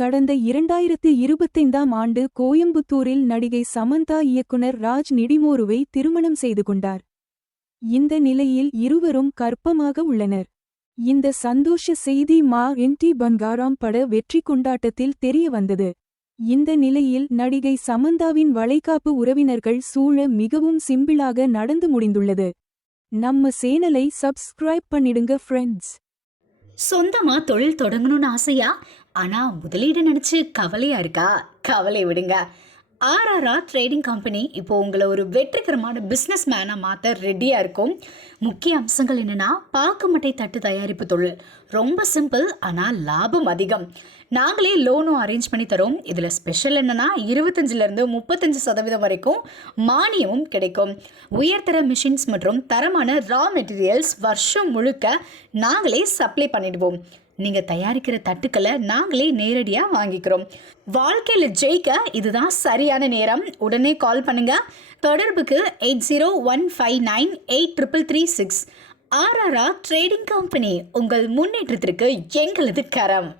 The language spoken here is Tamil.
கடந்த 2025ஆம் ஆண்டு கோயம்புத்தூரில் நடிகை சமந்தா இயக்குனர் ராஜ் நிடிமோருவை திருமணம் செய்து கொண்டார். இந்த நிலையில் இருவரும் கர்ப்பமாக உள்ளனர். இந்த சந்தோஷ செய்தி மா.என்.டி. பன்காராம் பட வெற்றி கொண்டாட்டத்தில் தெரிய வந்தது. இந்த நிலையில் நடிகை சமந்தாவின் வளைகாப்பு உறவினர்கள் சூழ மிகவும் சிம்பிளாக நடந்து முடிந்துள்ளது. நம்ம சேனலை சப்ஸ்கிரைப் பண்ணிடுங்க ஃப்ரெண்ட்ஸ். சொந்தமா தொழில் தொடங்கணும்னு ஆசையா? ஆனா முதலீடு நினைச்சு கவலையா இருக்கா? கவலை விடுங்க. ஆர்ஆர்ஆர் ட்ரேடிங் கம்பெனி இப்போ உங்களை ஒரு வெற்றிகரமான பிஸ்னஸ் மேனாக மாற்ற ரெடியாக இருக்கும். முக்கிய அம்சங்கள் என்னென்னா, பாக்குமட்டை தட்டு தயாரிப்பு தொழில் ரொம்ப சிம்பிள், ஆனால் லாபம் அதிகம். நாங்களே லோனும் அரேஞ்ச் பண்ணி தரோம். இதில் ஸ்பெஷல் என்னென்னா 25% 35% வரைக்கும் மானியமும் கிடைக்கும். உயர்தர மிஷின்ஸ் மற்றும் தரமான ரா மெட்டீரியல்ஸ் வருஷம் முழுக்க நாங்களே சப்ளை பண்ணிடுவோம். நீங்கள் தயாரிக்கிற தட்டுக்களை நாங்களே நேரடியாக வாங்கிக்கிறோம். வாழ்க்கையில் ஜெயிக்க இதுதான் சரியான நேரம். உடனே கால் பண்ணுங்க. தொடர்புக்கு 8015983336. ஆர்ஆர்ஆர் ட்ரேடிங் கம்பெனி, உங்கள் முன்னேற்றத்திற்கு எங்களது கரம்.